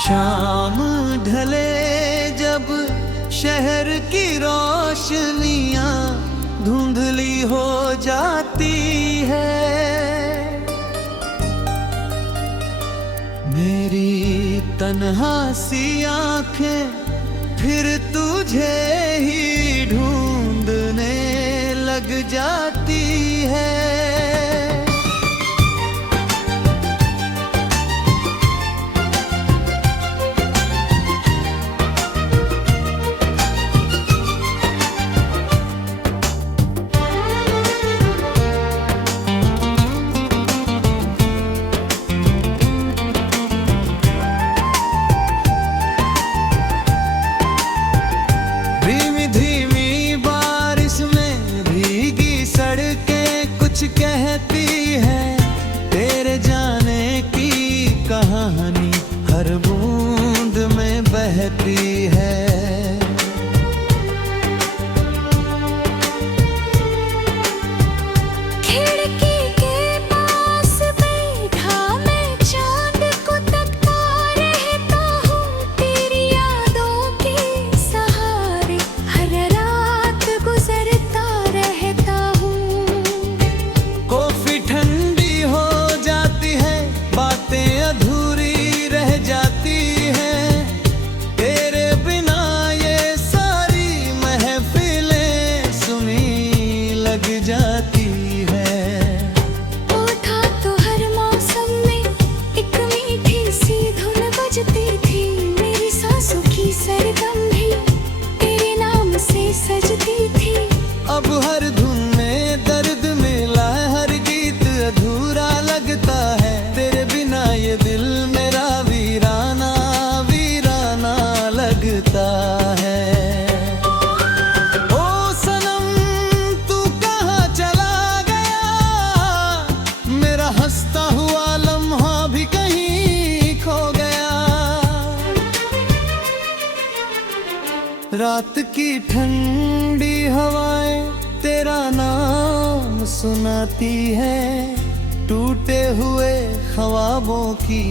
शाम ढले जब शहर की रोशनियां धुंधली हो जाती है, मेरी तन्हा सी आंखें फिर तुझे ही ढूंढने लग जाती है। धीमी धीमी बारिश में भीगी सड़कें कुछ कहती हैं, तेरे जाने की कहानी हर बूंद में बहती है। खिड़की के पास बैठा मैं चांद को तकता रहता हूँ, तेरी यादों के सहारे हर रात गुजरता रहता हूँ। कॉफी ठंडी हो जाती है, बातें अधूरी रह जाती हैं, तेरे बिना ये सारी महफिलें सुनी लग जाती है। उठा तो हर मौसम में एक मीठी सी धुन बजती थी, मेरी सांसों की सरगम भी तेरे नाम से सजती थी। अब हर धुन में दर्द मिला है, हर गीत अधूरा लगता है, तेरे बिना ये दिल मेरा वीराना वीराना लगता है। ओ सनम तू कहाँ चला गया, मेरा हंसता हुआ लम्हा भी कहीं खो गया। रात की ठंडी हवाएं तेरा नाम सुनाती है, टूटे हुए ख्वाबों की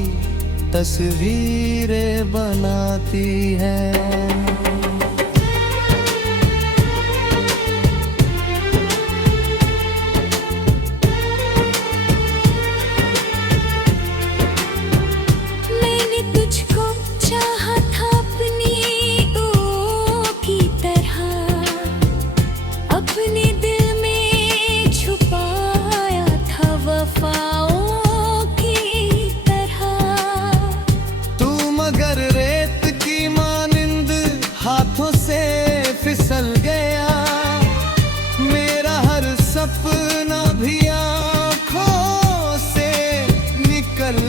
तस्वीरें बनाती है। मैंने तुझको चाहा था अपनी ओं की तरह, अपने दिल में छुपाया था वफाओं की तरह। तू मगर रेत की मानिंद हाथों से फिसल गया, मेरा हर सपना भी आँखों से निकल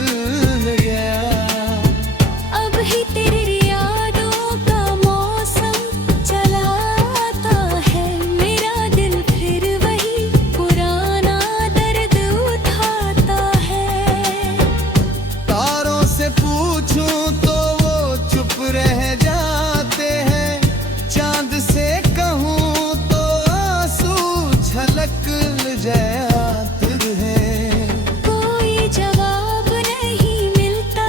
गया। अब ही तेरी यादों का मौसम चला आता है, मेरा दिल फिर वही पुराना दर्द उठाता है। तारों से पूछूं तो वो चुप रह जाते हैं, चांद से कहूँ तो आंसू झलक जाते हैं। कोई जवाब नहीं मिलता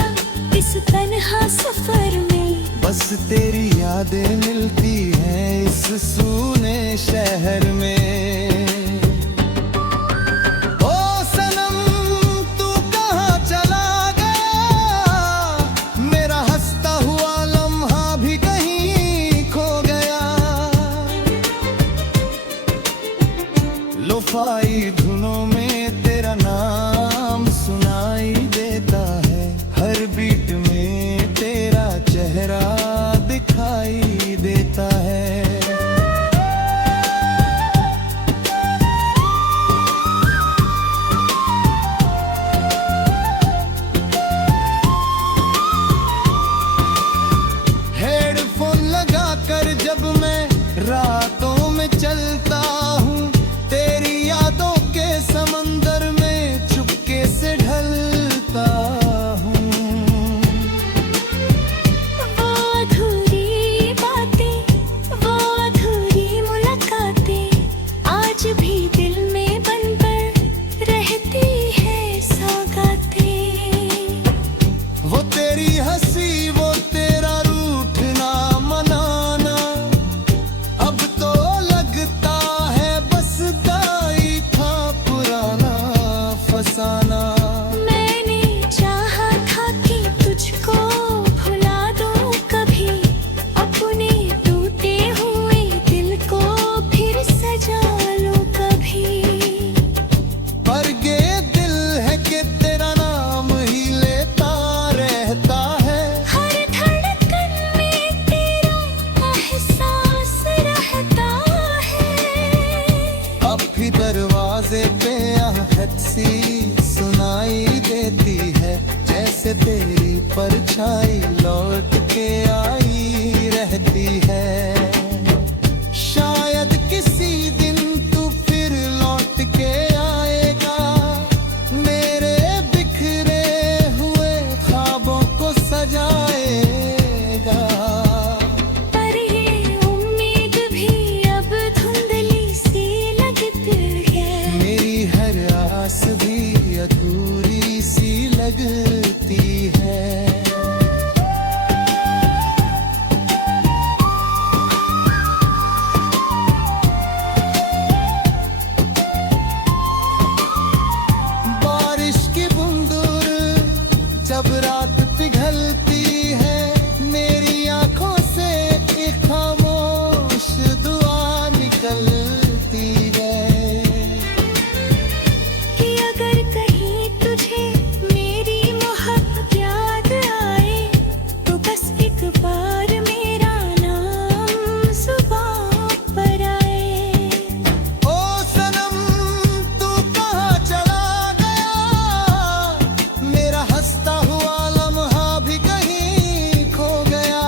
इस तन्हा सफर में, बस तेरी यादें मिलती हैं इस सूने शहर में। ओ सनम तू कहाँ चला गया, मेरा हंसता हुआ लम्हा भी कहीं खो गया। लोफाई धुनों में तेरा नाम सुनाई देता है, हर बीट में तेरा चेहरा दिखाई देता है। परछाई लौट के आई रहती है। शायद किसी दिन तू फिर लौट के आएगा, मेरे बिखरे हुए ख्वाबों को सजाएगा। पर ये उम्मीद भी अब धुंधली सी लगती है, मेरी हर आस भी अधूरी सी लगती है। बारिश की बूंदों जब रात पिघलती है, मेरी आंखों से एक खामोश दुआ निकलती है। कि अगर कहीं तुझे मेरी मोहब्बत याद आए, तो बस एक बार मेरा नाम जुबां पर आए। ओ सनम तू कहाँ चला गया, मेरा हंसता हुआ लम्हा भी कहीं खो गया।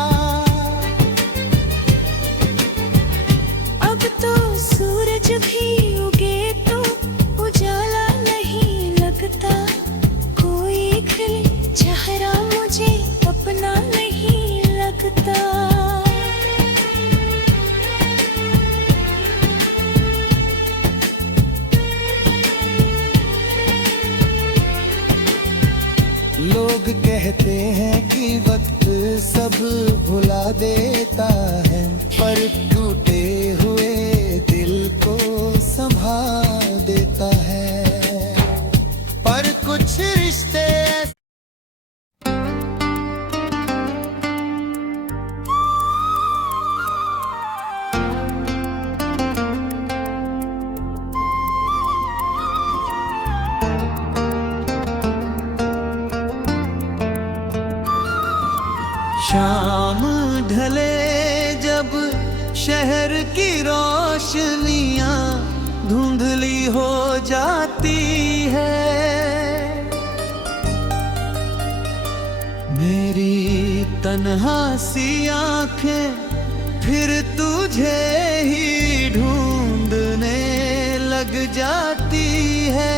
अब तो सूरज भी उगे तो उजाला नहीं लगता, कोई खिले चेहरा मुझे अपना नहीं लगता। लोग कहते हैं कि वक्त सब भुला देता है, पर टूटे हुए दिल को संभाल देता है। पर कुछ रिश्ते शाम ढले जब शहर की रोशनियां धुंधली हो जाती है, मेरी तन्हा सी आंखें फिर तुझे ही ढूंढने लग जाती है।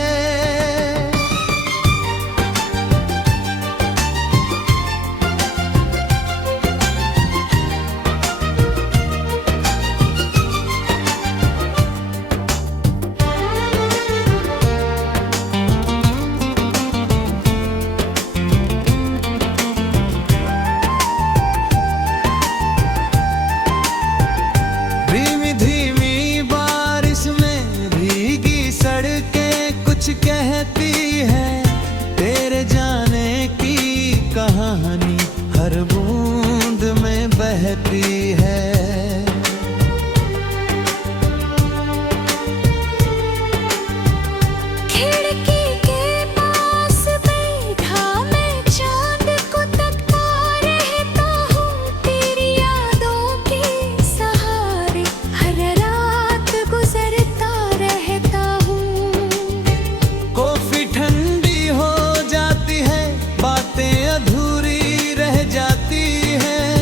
धीमी धीमी बारिश में भीगी सड़कें कुछ कहती हैं, तेरे जाने की कहानी हर बूंद में बहती है। खिड़की के पास बैठा मैं चांद को तकता रहता हूँ, तेरी यादों के सहारे हर रात गुजरता रहता हूँ। कॉफी ठंडी हो जाती है, बातें अधूरी रह जाती हैं,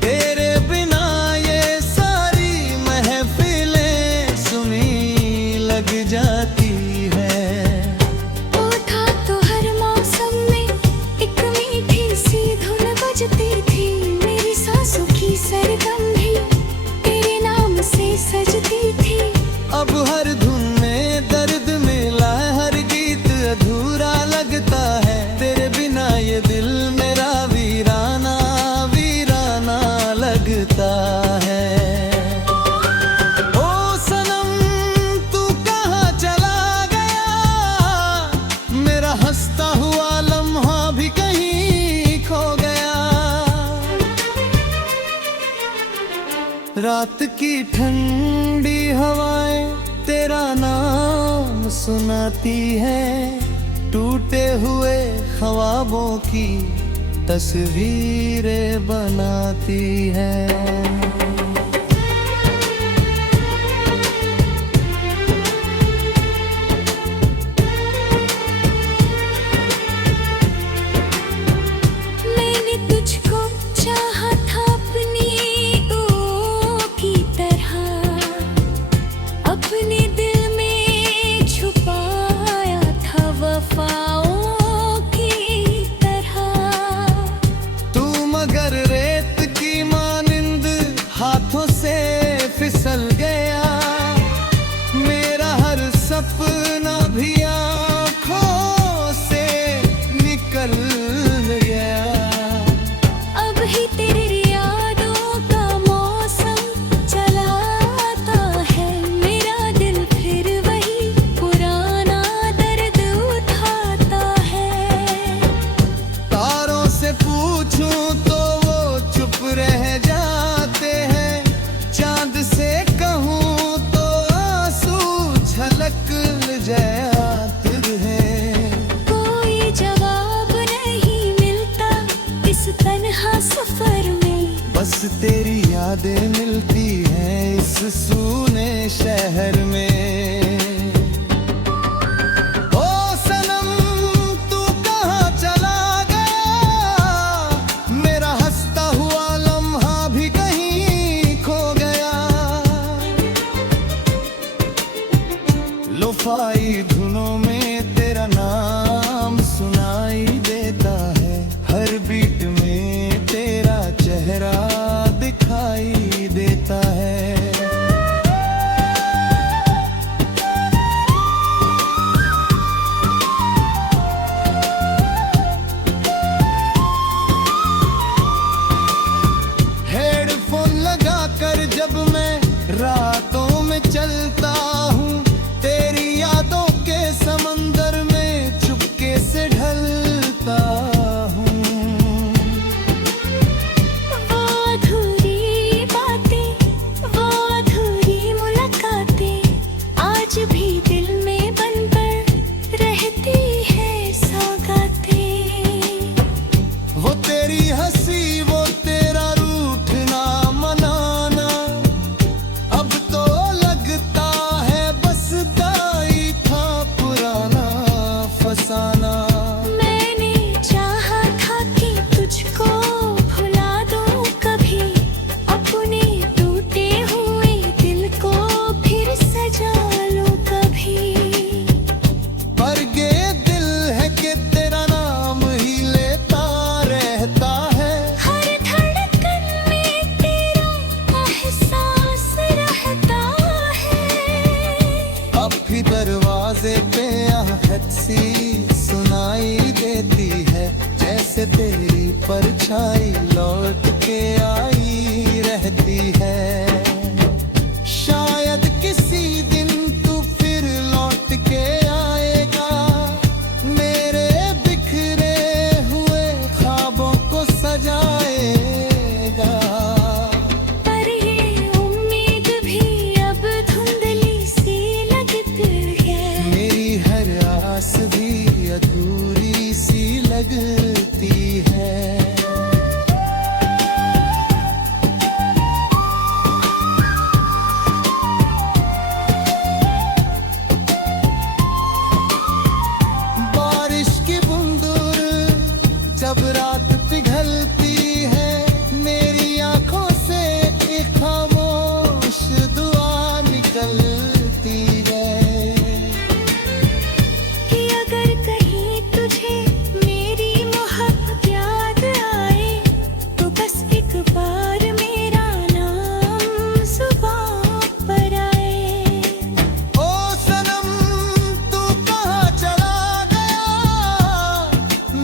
तेरे बिना ये सारी महफिलें सुनी लग जाती है। उठा तो हर मौसम में एक मीठी सी धुन बजती थी, मेरी सांसों की सरगम भी तेरे नाम से सजती थी। अब हर धुन में दर्द मिला है, हर गीत अधूरा लगता है, तेरे बिना ये दिल मेरा वीराना वीराना लगता है। ओ सनम तू कहाँ चला गया, मेरा हंसता हुआ लम्हा भी कहीं खो गया। रात की ठंडी हवाएं तेरा नाम सुनाती है, टूटे हुए ख्वाबों की तस्वीरें बनाती है। मैं तेरी यादें मिलती हैं इस सूने शहर में। ओ सनम तू कहाँ चला गया, मेरा हंसता हुआ लम्हा भी कहीं खो गया। लोफाई धुनों में तेरा नाम सुनाई देता है, हर बीट में तेरा चेहरा दिखाई देता है। हेडफोन लगाकर जब मैं रातों में चलता हूँ, तेरी यादों के समंदर में चुपके से ढलता हूँ। वो अधूरी बातें, वो अधूरी मुलाकातें आज भी दिल में बनकर रहती है सौगातें। वो तेरी हंसी, वो तेरा रूठना मनाना, अब तो लगता है बस दाई था पुराना फसाना। मैंने चाहा था कि तुझको भुला दूं कभी, अपने टूटे हुए दिल को फिर सजा लूं कभी। पर ये दिल है कि तेरा नाम ही लेता रहता है, हर धड़कन में तेरा एहसास रहता है। अब भी दरवाजे पे आहट सी सुनाई देती है, जैसे तेरी परछाई लौट के आई रहती है। शायद किसी दिन तू फिर लौट के आएगा, मेरे बिखरे हुए ख्वाबों को सजाएगा। पर ये उम्मीद भी अब धुंधली सी लगती है, मेरी हर आस भी अधूरी सी लगती है। बारिश की बूंदों जब रात पिघलती है, मेरी आंखों से एक खामोश दुआ निकलती है। कि अगर कहीं तुझे मेरी मोहब्बत याद आए, तो बस एक बार मेरा नाम जुबां पर आए। ओ सनम तू कहाँ चला गया,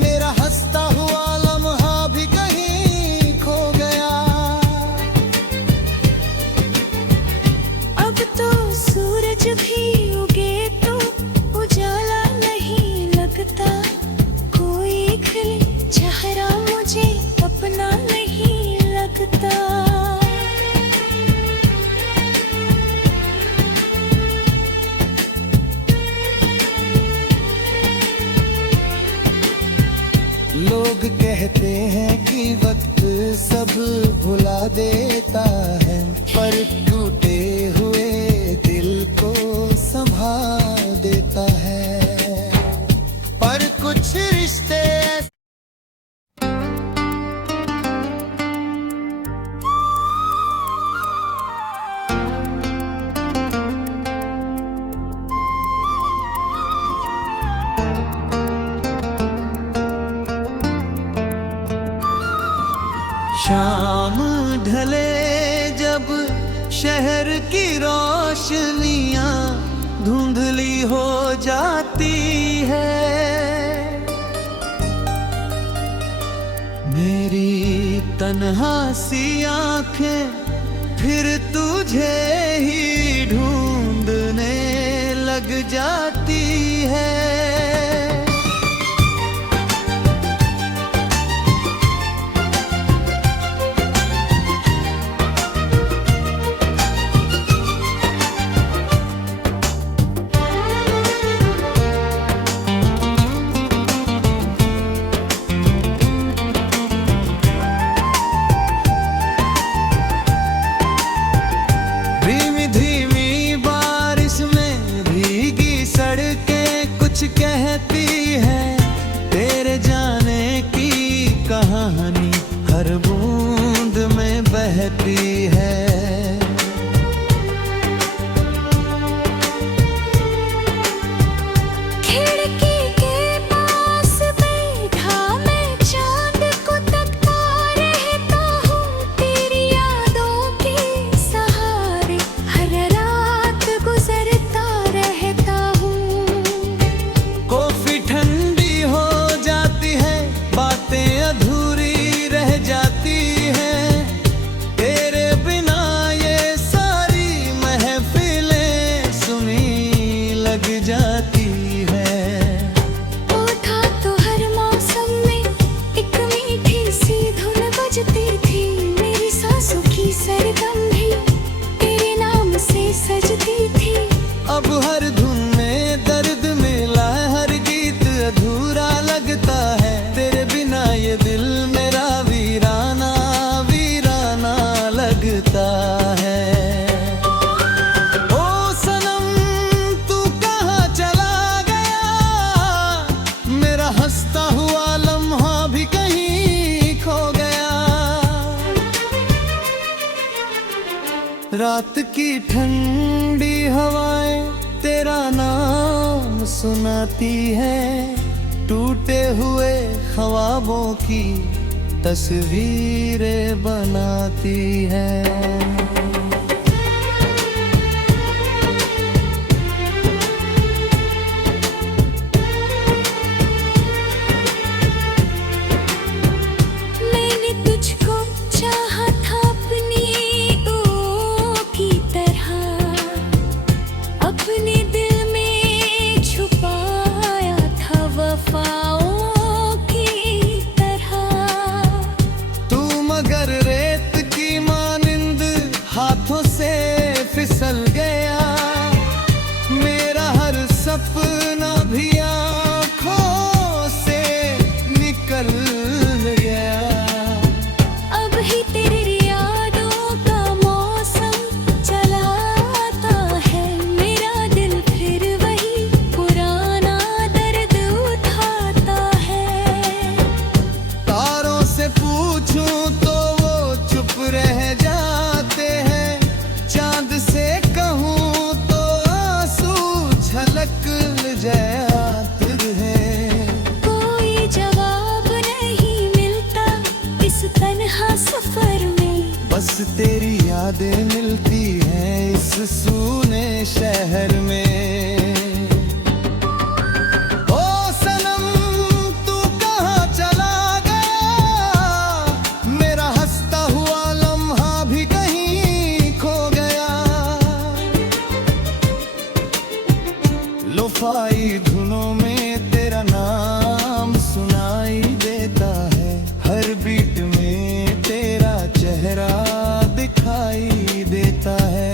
मेरा हंसता हुआ लम्हा भी कहीं खो गया। अब तो सूरज भी उगे तो उजाला नहीं लगता, कोई खिले चेहरा मुझे अपना नहीं लगता। लोग कहते हैं कि वक्त सब भुला देता है, पर टूटे हुए दिल को संभाल देता है। पर कुछ रिश्ते शाम ढले जब शहर की रोशनियां धुंधली हो जाती है, मेरी तन्हा सी आंखें फिर तुझे ही ढूंढने लग जाती है। हर बूंद में बहती है। खिड़की के पास बैठा मैं चांद को तकता रहता हूँ, तेरी यादों के सहारे हर रात गुजरता रहता हूँ। कॉफी ठंडी हो जाती है, बातें अधूरी रह जाती हैं, तेरे बिना ये सारी महफिलें सुनी लग जाती है। उठा तो हर मौसम में एक मीठी सी धुन बजती थी, मेरी सांसों की सरगम भी तेरे नाम से सजती थी। अब हर धुन में दर्द मिला, हर गीत अधूरा लगता है, तेरे बिना ये दिल मेरा वीराना वीराना लगता है। ओ सनम तू कहाँ चला गया, मेरा हंसता हुआ लम्हा भी कहीं खो गया। रात की ठंडी हवाएं तेरा नाम सुनाती है, टूटे हुए ख्वाबों की तस्वीरें बनाती है। मैंने तुझको चाहा था अपनी ओं की तरह, अपने दिल में छुपाया था वफाओं की तरह। तू मगर रेत की मानिंद हाथों से फिसल गया, मेरा हर सपना भी आँखों से निकल गया। अब ही तेरी यादों का मौसम चला आता है, मेरा दिल फिर वही पुराना दर्द उठाता है। तारों से पूछूं तो वो चुप रह जाते हैं, चांद से कहूँ तो आंसू झलक जाते हैं। कोई जवाब नहीं मिलता इस तन्हा सफर में, बस तेरी यादें मिलती हैं इस सूने शहर में। ओ सनम तू कहाँ चला गया, मेरा हंसता हुआ लम्हा भी कहीं खो गया। लोफाई धुनों में तेरा नाम सुनाई देता है, हर बीट में तेरा चेहरा दिखाई देता है।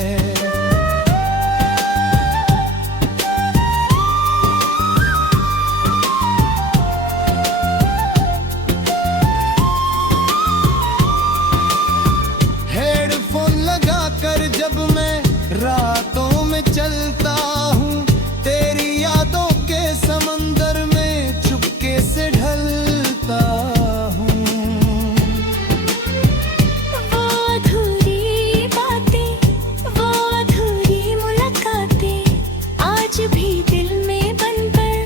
हेडफोन लगाकर जब मैं रातों में चलता हूँ, तेरी यादों के समंदर में चुपके से ढलता हूँ। वो अधूरी बातें, वो अधूरी मुलाकातें आज भी दिल में बनकर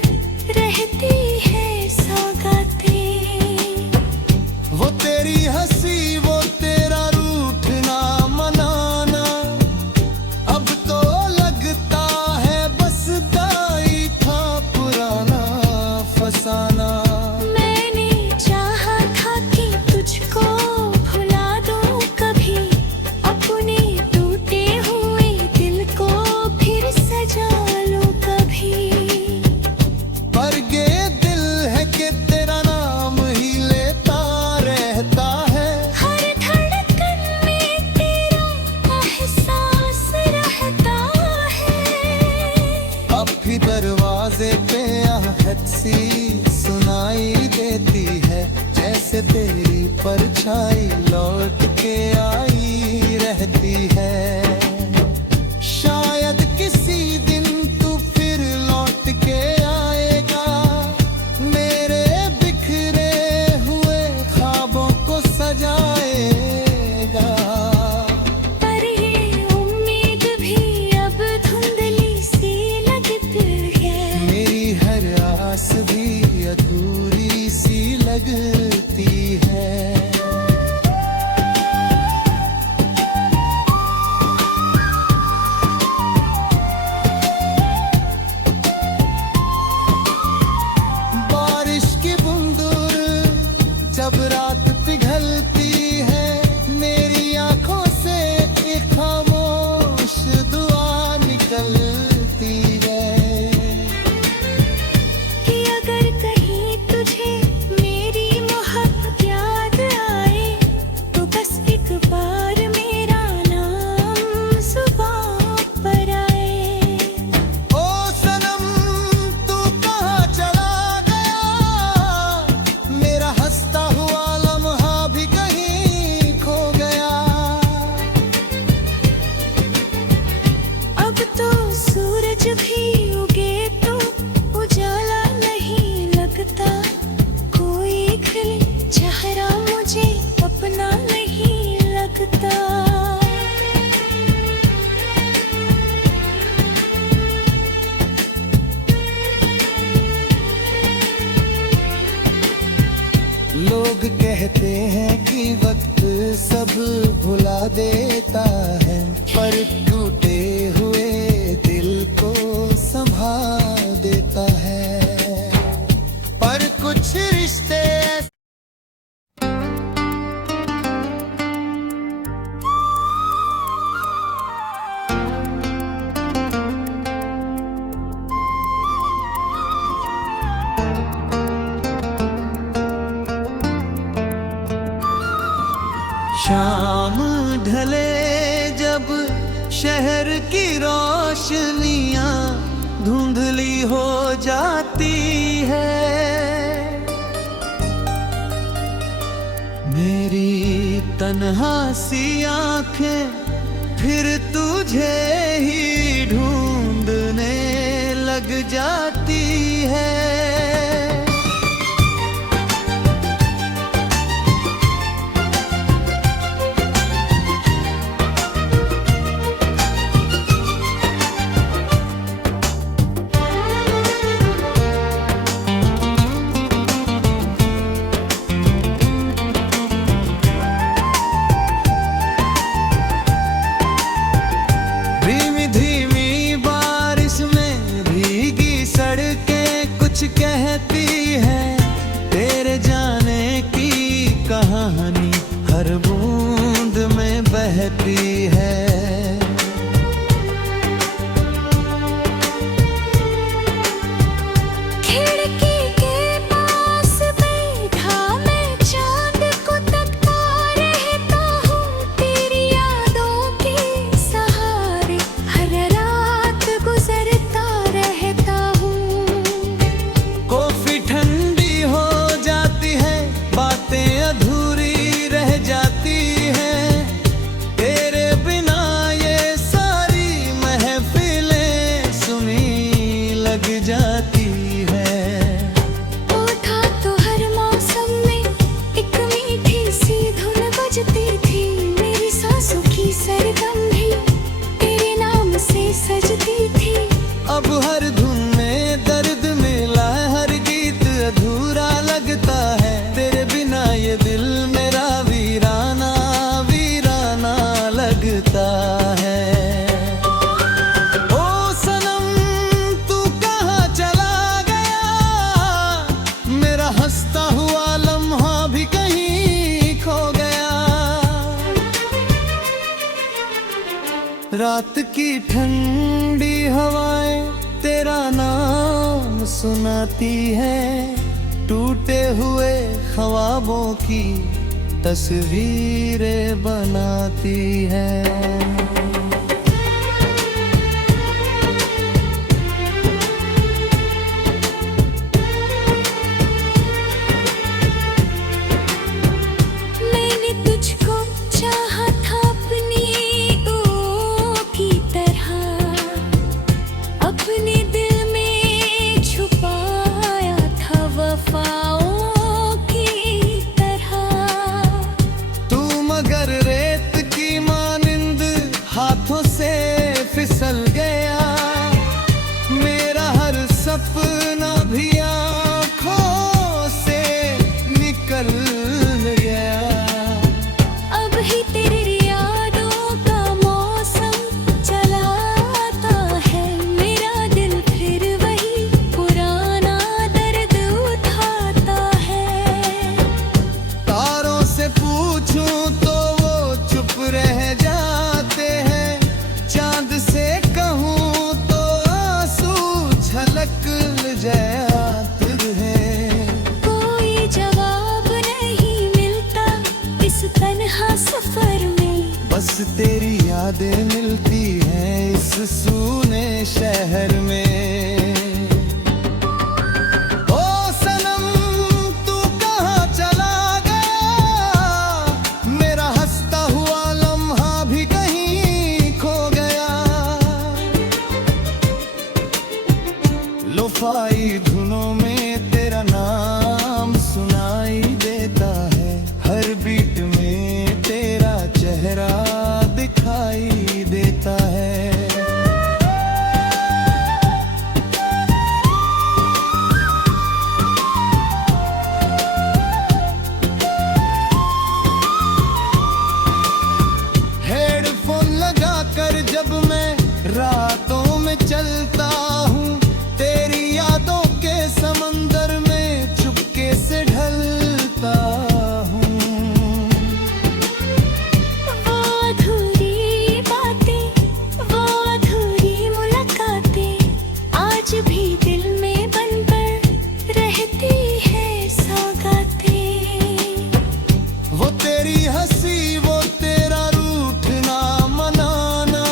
रहती है सौगातें। वो तेरी हंसी, वो तेरा रूठना मनाना, अब तो लगता है बस दाई था पुराना फसाना। मैंने चाहा था कि तुझको भुला दूं कभी, अपने टूटे हुए दिल को फिर सजा लूं कभी। पर ये दिल है कि तेरा नाम ही लेता रहता है, हर धड़कन में तेरा एहसास रहता है। अब भी दरवाजे पे आहट सी सुनाई देती है, जैसे तेरी परछाई लौट के आई रहती है। शायद किसी दिन तू फिर लौट के आएगा, मेरे बिखरे हुए ख्वाबों को सजा लगती है। बारिश की बूंदों जब रात पिघलती है, मेरी आंखों से एक खामोश दुआ निकलती है कि अगर कहीं तुझे मेरी मोहब्बत याद आए तो बस एक बार मेरा नाम जुबां पर आए। ओ सनम तू कहाँ चला गया, मेरा हंसता हुआ लम्हा भी कहीं खो गया। अब तो सूरज भी उगे तो उजाला नहीं लगता, कोई खिल चेहरा मुझे अपना नहीं लगता। लोग कहते हैं कि वक्त सब भुला देता है, पर टूटे हुए दिल को संभाल देता है। पर कुछ रिश्ते शाम ढले जब शहर की रोशनियां धुंधली हो जाती है, मेरी तन्हा सी आंखें फिर तुझे ही ढूंढने लग जाती है। धीमी धीमी बारिश में भीगी सड़कें कुछ कहती हैं, तेरे जाने की कहानी हर बूंद में बहती है। खिड़की के पास बैठा मैं चांद को तकता रहता हूँ, तेरी यादों के सहारे हर रात गुजरता रहता हूँ। कॉफी ठंडी हो जाती है, बातें अधूरी रह जाती हैं, तेरे बिना ये सारी महफिलें सुनी लग जाती है। उठा तो हर मौसम में एक मीठी सी धुन बजती थी, मेरी सांसों की सरगम भी तेरे नाम से सजती थी। अब हर धुन में दर्द मिला, हर गीत अधूरा लगता है, तेरे बिना ये दिल मेरा वीराना वीराना लगता है। ओ सनम तू कहाँ चला गया, मेरा हंसता हुआ लम्हा भी कहीं खो गया। रात की ठंडी हवाएं तेरा नाम सुनाती है, टूटे हुए ख्वाबों की तस्वीरें बनाती है। मैंने तुझको चाहा था अपनी ओर की तरह, अपने दिल में छुपाया था वफाओं की तरह। तू मगर रेत की मानिंद बस तेरी यादें मिलती हैं इस सूने शहर में। ओ सनम तू कहाँ चला गया, मेरा हंसता हुआ लम्हा भी कहीं खो गया। लोफाई धुनों में तेरा नाम सुनाई देता है, हर बीट में तेरा चेहरा दिखाई देता है। हेडफोन लगाकर जब मैं रातों में चलता हूँ, तेरी यादों के समंदर में चुपके से ढलता हूँ। वो अधूरी बातें, वो अधूरी मुलाकातें आज भी दिल में बनकर रहती है सौगातें। वो तेरी हंसी, वो तेरा रूठना मनाना,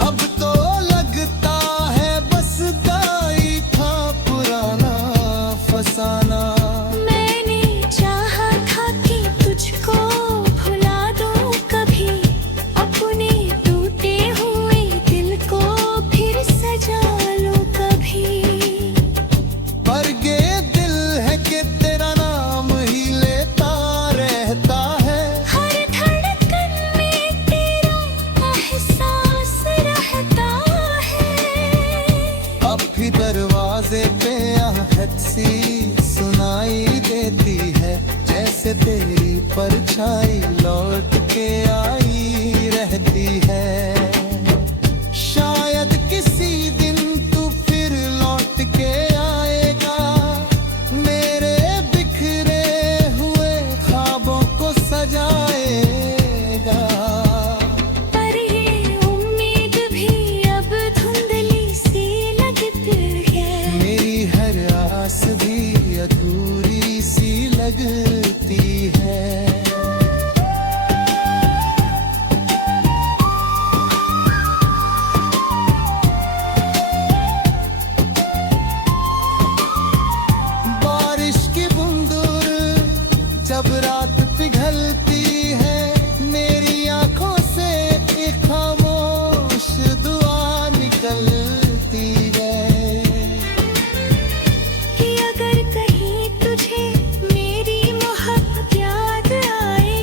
अब तो लगता है बस गाई था पुराना फसाना। मैंने चाहा था कि तुझको भुला दूं कभी, अपने टूटे हुए दिल को फिर सजा लूं कभी। पर ये दिल है कि तेरा नाम ही लेता रहता है, हर धड़कन में तेरा एहसास रहता है। अब भी दरवाजे पे आहट सी सुनाई देती है, जैसे तेरी परछाई लौट के आई रहती है। शायद किसी दिन तू फिर लौट के आएगा, मेरे बिखरे हुए ख्वाबों को सजाएगा। पर ये उम्मीद भी अब धुंधली सी लगती है, मेरी हर आस भी अधूरी सी लगती है। बारिश की बूंदों जब रात पिघलती है, मेरी आंखों से एक खामोश दुआ निकलती है। कि अगर कहीं तुझे मेरी मोहब्बत याद आए,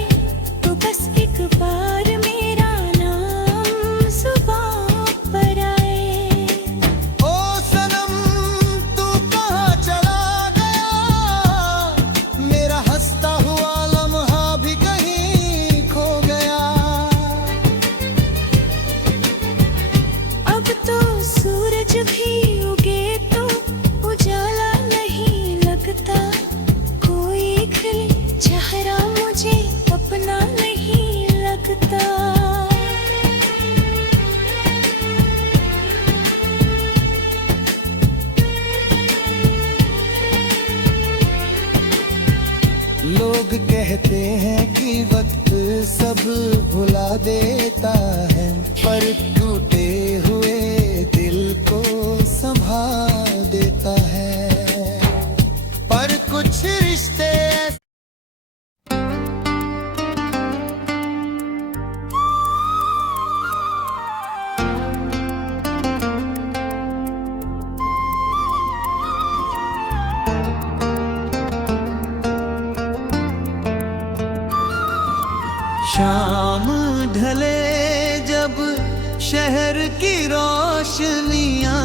तो बस एक बार मेरा नाम जुबां पर आए। ओ सनम तू कहाँ चला गया, मेरा हंसता हुआ लम्हा भी कहीं खो गया। अब तो सूरज भी उगे तो उजाला नहीं लगता, कोई खिल चेहरा मुझे अपना नहीं लगता। लोग कहते हैं कि वक्त सब भुला देता है, पर टूटे हुए दिल को संभाल देता है। पर कुछ रिश्ते शाम ढले जब शहर की रोशनियां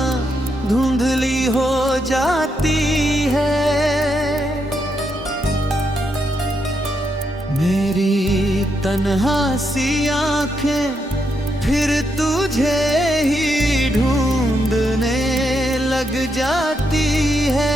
धुंधली हो जाती है, मेरी तन्हा सी आंखें फिर तुझे ही ढूंढने लग जाती है।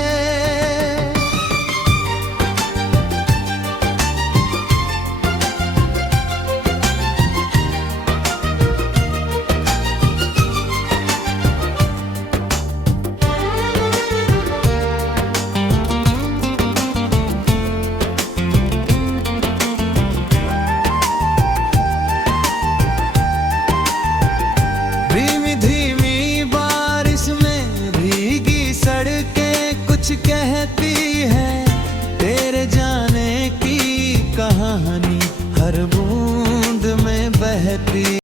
कहती है तेरे जाने की कहानी हर बूंद में बहती